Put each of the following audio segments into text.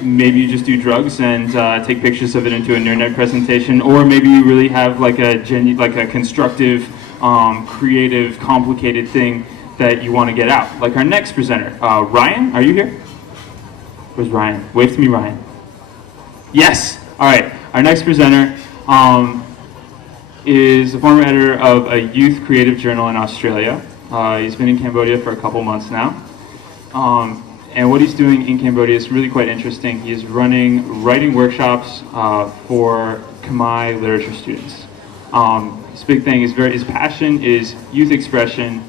maybe you just do drugs and take pictures of it into a internet presentation, or maybe you really have like a constructive, creative, complicated thing that you want to get out. Like our next presenter, Ryan, are you here? Where's Ryan? Wave to me, Ryan. Yes. All right. Our next presenter is the former editor of a youth creative journal in Australia. He's been in Cambodia for a couple months now. And what he's doing in Cambodia is really quite interesting. He is running writing workshops for Khmer literature students. His big thing is his passion is youth expression.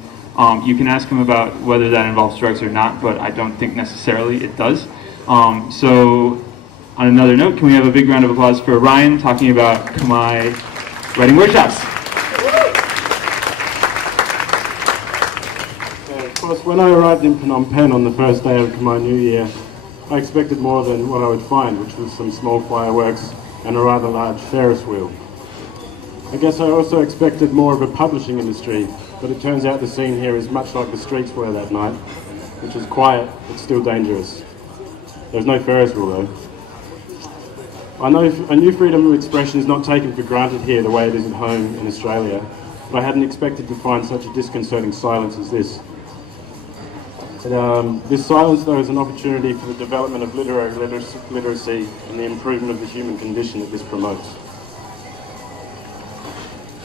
You can ask him about whether that involves drugs or not, but I don't think necessarily it does. So on another note, can we have a big round of applause for Ryan talking about Khmer writing workshops? Of course, when I arrived in Phnom Penh on the first day of Khmer New Year, I expected more than what I would find, which was some small fireworks and a rather large Ferris wheel. I guess I also expected more of a publishing industry, but it turns out the scene here is much like the streets were that night, which was quiet but still dangerous. There's no Ferris wheel though. I know a new freedom of expression is not taken for granted here the way it is at home in Australia, but I hadn't expected to find such a disconcerting silence as this. This silence, though, is an opportunity for the development of literary literacy and the improvement of the human condition that this promotes.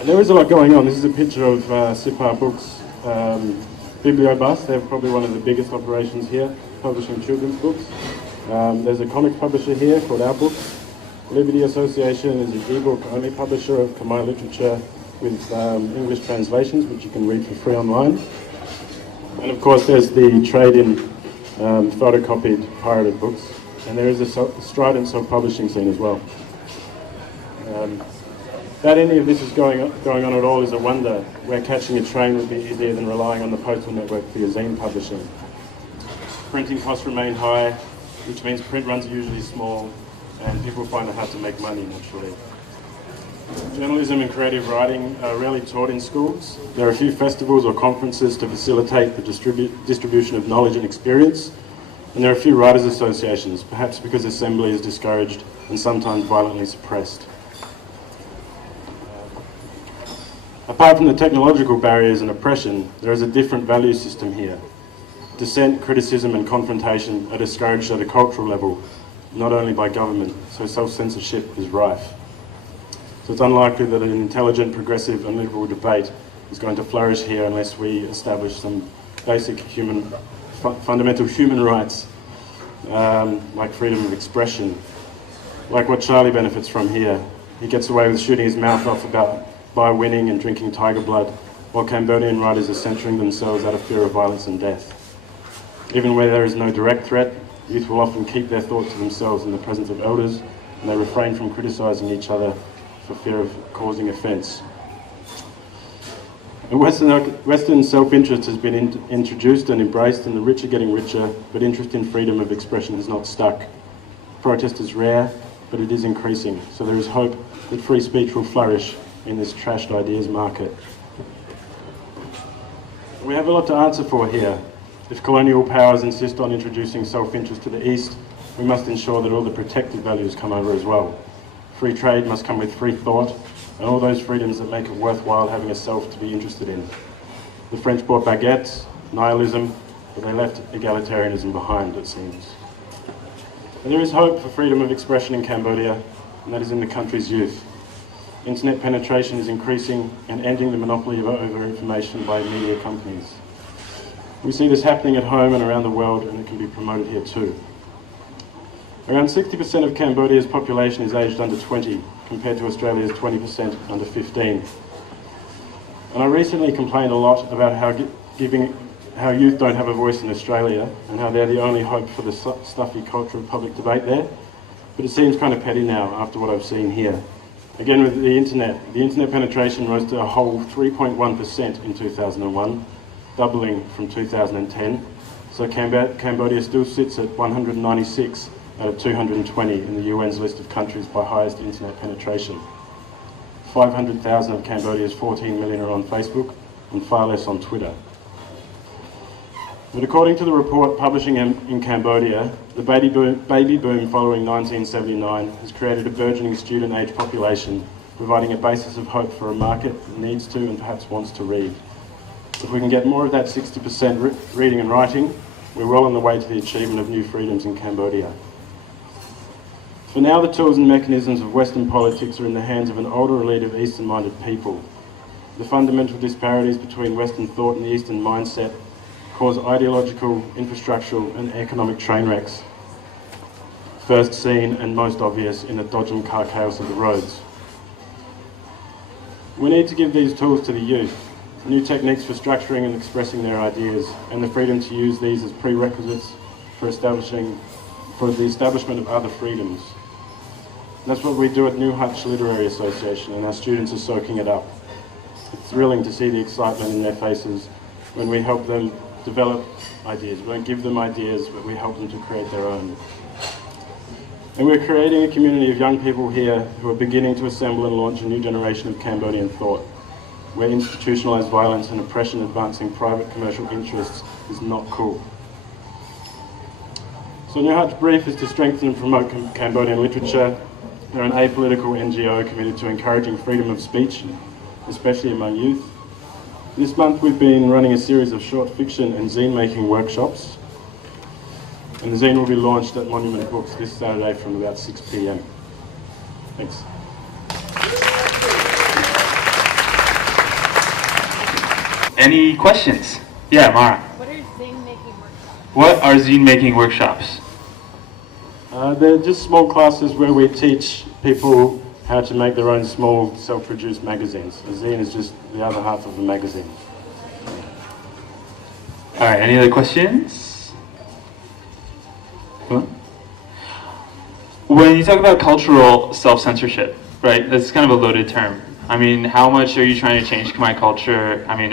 And there is a lot going on. This is a picture of Sipar Books Bibliobus. They're probably one of the biggest operations here, publishing children's books. There's a comics publisher here called Our Books. Liberty Association is an ebook-only publisher of Khmer literature with English translations, which you can read for free online. And of course there's the trade in photocopied pirated books, and there is a strident self-publishing scene as well. That any of this is going on at all is a wonder, where catching a train would be easier than relying on the postal network for your zine publishing. Printing costs remain high, which means print runs are usually small, and people find it hard to make money naturally. Journalism and creative writing are rarely taught in schools. There are a few festivals or conferences to facilitate the distribution of knowledge and experience, and there are a few writers' associations, perhaps because assembly is discouraged and sometimes violently suppressed. Apart from the technological barriers and oppression, there is a different value system here. Dissent, criticism and confrontation are discouraged at a cultural level, not only by government, so self-censorship is rife. So it's unlikely that an intelligent, progressive and liberal debate is going to flourish here unless we establish some basic fundamental human rights, like freedom of expression, like what Charlie benefits from here. He gets away with shooting his mouth off by winning and drinking tiger blood, while Cambodian writers are censoring themselves out of fear of violence and death. Even where there is no direct threat, youth will often keep their thoughts to themselves in the presence of elders, and they refrain from criticising each other for fear of causing offence. And Western self-interest has been introduced and embraced, and the rich are getting richer, but interest in freedom of expression has not stuck. Protest is rare, but it is increasing, so there is hope that free speech will flourish in this trashed ideas market. We have a lot to answer for here. If colonial powers insist on introducing self-interest to the East, we must ensure that all the protected values come over as well. Free trade must come with free thought, and all those freedoms that make it worthwhile having a self to be interested in. The French brought baguettes, nihilism, but they left egalitarianism behind, it seems. And there is hope for freedom of expression in Cambodia, and that is in the country's youth. Internet penetration is increasing and ending the monopoly of over-information by media companies. We see this happening at home and around the world, and it can be promoted here too. Around 60% of Cambodia's population is aged under 20, compared to Australia's 20% under 15. And I recently complained a lot about how youth don't have a voice in Australia, and how they're the only hope for the stuffy culture of public debate there. But it seems kind of petty now, after what I've seen here. Again, with the internet penetration rose to a whole 3.1% in 2001, doubling from 2010. So Cambodia still sits at 196 out of 220 in the UN's list of countries by highest internet penetration. 500,000 of Cambodia's 14 million are on Facebook, and far less on Twitter. But according to the report, publishing in Cambodia The baby boom following 1979 has created a burgeoning student-age population, providing a basis of hope for a market that needs to and perhaps wants to read. If we can get more of that 60% reading and writing, we're well on the way to the achievement of new freedoms in Cambodia. For now, the tools and mechanisms of Western politics are in the hands of an older elite of Eastern-minded people. The fundamental disparities between Western thought and the Eastern mindset cause ideological, infrastructural and economic train wrecks, first seen and most obvious in the dodge and car chaos of the roads. We need to give these tools to the youth, new techniques for structuring and expressing their ideas, and the freedom to use these as prerequisites for the establishment of other freedoms. And that's what we do at Nou Hach Literary Association, and our students are soaking it up. It's thrilling to see the excitement in their faces when we help them develop ideas. We don't give them ideas, but we help them to create their own. And we're creating a community of young people here who are beginning to assemble and launch a new generation of Cambodian thought, where institutionalised violence and oppression advancing private commercial interests is not cool. So Nou Hach Brief is to strengthen and promote Cambodian literature. They're an apolitical NGO committed to encouraging freedom of speech, especially among youth. This month we've been running a series of short fiction and zine making workshops, and the zine will be launched at Monument Books this Saturday from about 6 p.m. Thanks. Any questions? Yeah, Mara. What are zine making workshops? What are zine making workshops? They're just small classes where we teach people how to make their own small self-produced magazines. A zine is just the other half of the magazine. All right, any other questions? Come on. When you talk about cultural self-censorship, right, that's kind of a loaded term. I mean, how much are you trying to change Khmer culture? I mean,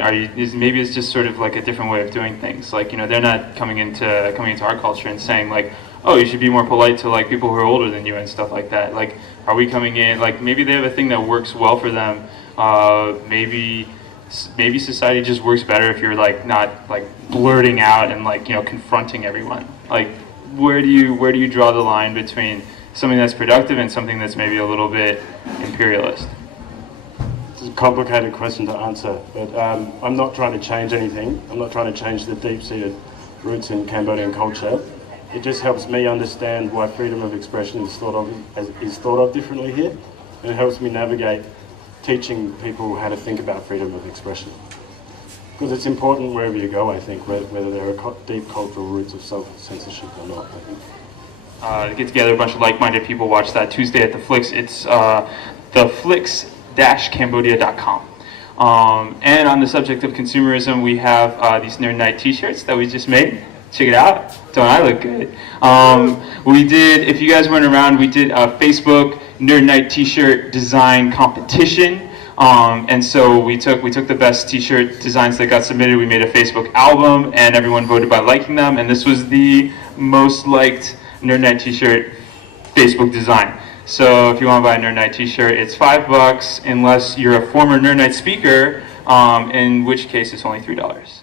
maybe it's just sort of like a different way of doing things. Like, you know, they're not coming into our culture and saying like, oh, you should be more polite to like people who are older than you and stuff like that. Like, are we coming in, like maybe they have a thing that works well for them. Maybe society just works better if you're like not like blurting out and like, you know, confronting everyone. Like, where do you draw the line between something that's productive and something that's maybe a little bit imperialist? It's a complicated question to answer, but I'm not trying to change anything. I'm not trying to change the deep-seated roots in Cambodian culture. It just helps me understand why freedom of expression is thought of differently here, and it helps me navigate teaching people how to think about freedom of expression. Because it's important wherever you go, I think, whether there are deep cultural roots of self-censorship or not, I think. Get together a bunch of like-minded people, watch that Tuesday at the Flicks. It's theflicks-cambodia.com. And on the subject of consumerism, we have these Nerd Night t-shirts that we just made. Check it out. Don't I look good? We did, if you guys weren't around, we did a Facebook Nerd Night t-shirt design competition. And so we took the best t-shirt designs that got submitted. We made a Facebook album, and everyone voted by liking them. And this was the most liked Nerd Night t-shirt Facebook design. So if you want to buy a Nerd Night t-shirt, it's $5 unless you're a former Nerd Night speaker, in which case it's only $3.